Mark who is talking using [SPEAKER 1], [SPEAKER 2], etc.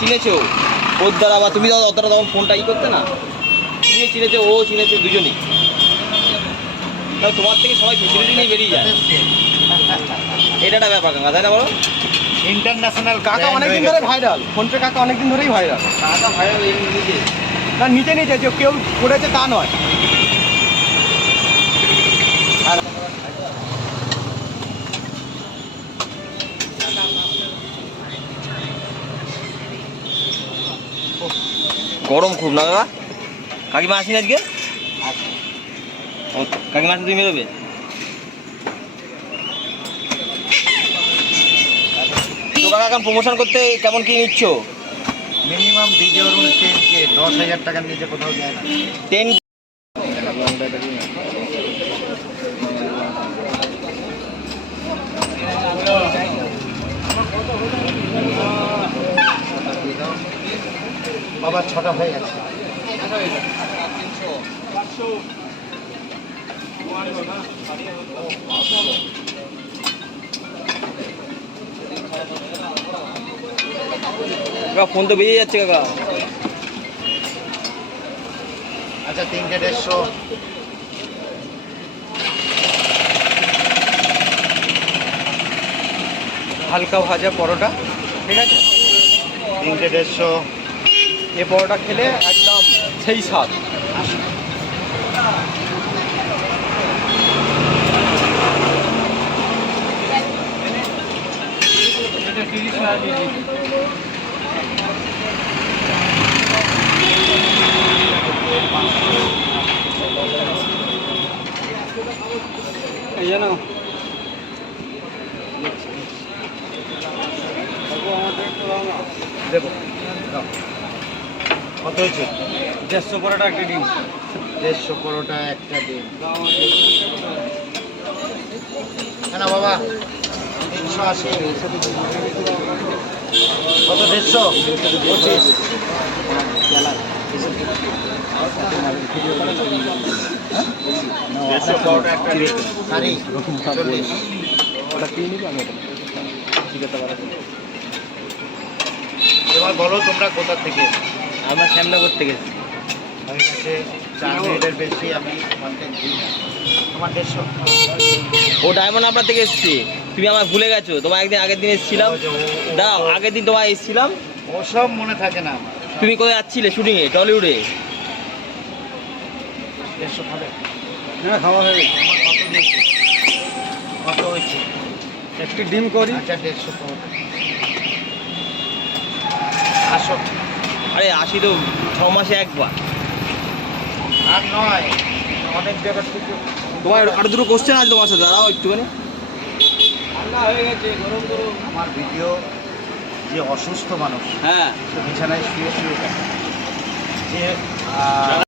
[SPEAKER 1] চিনেছো? ওর দ্বারা বা তুমি অতটা তখন ফোনটা ই করতে না। তুমি চিনেছো ও চিনেছে দুজনেই। তাহলে তোমার থেকে সবাই ফেসিলিটি নিয়ে বেরিয়ে যায়। এটা একটা ব্যাপার কাকা তাই না বলো?
[SPEAKER 2] ইন্টারন্যাশনাল
[SPEAKER 3] কাকা অনেকদিন ধরে ভাইরাল ফোনপে কাকা অনেকদিন ধরেই ভাইরাল
[SPEAKER 1] কাকা ভাইরাল নিজে
[SPEAKER 3] না নিচে নিচে যে কেউ করেছে তা নয়।
[SPEAKER 1] গরম খুব না দাদা? কাকিমা আসেনি আজকে? ও, কাকিমা আসলে তুমি বেরোবে? কাকা এখন প্রমোশন করতে কেমন কি নিচ্ছ?
[SPEAKER 2] মিনিমাম ডিজে টেন কে দশ হাজার টাকার নিচে কোথাও যায় না।
[SPEAKER 1] টেন
[SPEAKER 2] বাবা ছটা হয়ে গেছে।
[SPEAKER 1] ফোন তো বেজে যাচ্ছে কাকা।
[SPEAKER 2] আচ্ছা তিনটে দেড়শো।
[SPEAKER 3] হালকা ভাজা পরোটা ঠিক আছে?
[SPEAKER 2] তিনটে দেড়শো।
[SPEAKER 3] এ পরোটা খেলে একদম সেই স্বাদ। এই জানো দেবো
[SPEAKER 2] কত হয়েছে?
[SPEAKER 3] দেড়শো পরোটা একটা ডিম।
[SPEAKER 2] দেড়শো পরোটা একটা ডিম। না বাবা? তিনশো আশি। কত দেড়শো? পঁচিশ। দেড়শো পরোটা একটা ডিম। চল্লিশ।
[SPEAKER 3] ওটা আমি
[SPEAKER 2] এবার বলো তোমরা কোথা থেকে?
[SPEAKER 1] আমরা শ্যামনগর থেকে।
[SPEAKER 2] হয়ে গেছে চার মিনিটের বেশি আমি কন্টেন্ট দিই না। তোমার দেড়শো।
[SPEAKER 1] ও ডায়মন্ড আপনার থেকে এসেছি। তুমি আমার ভুলে গেছো। তোমার একদিন আগের দিন এসেছিলাম। দাও আগের দিন তোমার এসেছিলাম।
[SPEAKER 2] ওসব মনে থাকে না আমার।
[SPEAKER 1] তুমি কোথায় যাচ্ছিলে শুটিংয়ে টলিউডে
[SPEAKER 2] দেড়শো খাবে।
[SPEAKER 3] হ্যাঁ খাওয়া গেছে।
[SPEAKER 2] কত হয়েছে?
[SPEAKER 3] একটি ডিম করি।
[SPEAKER 2] আচ্ছা দেড়শো পরোটা আসো।
[SPEAKER 1] আরে আসি তো ছ মাসে একবার।
[SPEAKER 2] আর নয় অনেক ব্যাপার
[SPEAKER 1] তোমার আরও দুটো কোশ্চেন আছে তোমার সাথে দাঁড়াও একটুখানি।
[SPEAKER 3] ঠান্ডা হয়ে গেছে গরম গরম।
[SPEAKER 2] আমার ভিডিও যে অসুস্থ মানুষ
[SPEAKER 1] হ্যাঁ।
[SPEAKER 2] সে বিছানায় শুয়ে শুয়ে থাকে যে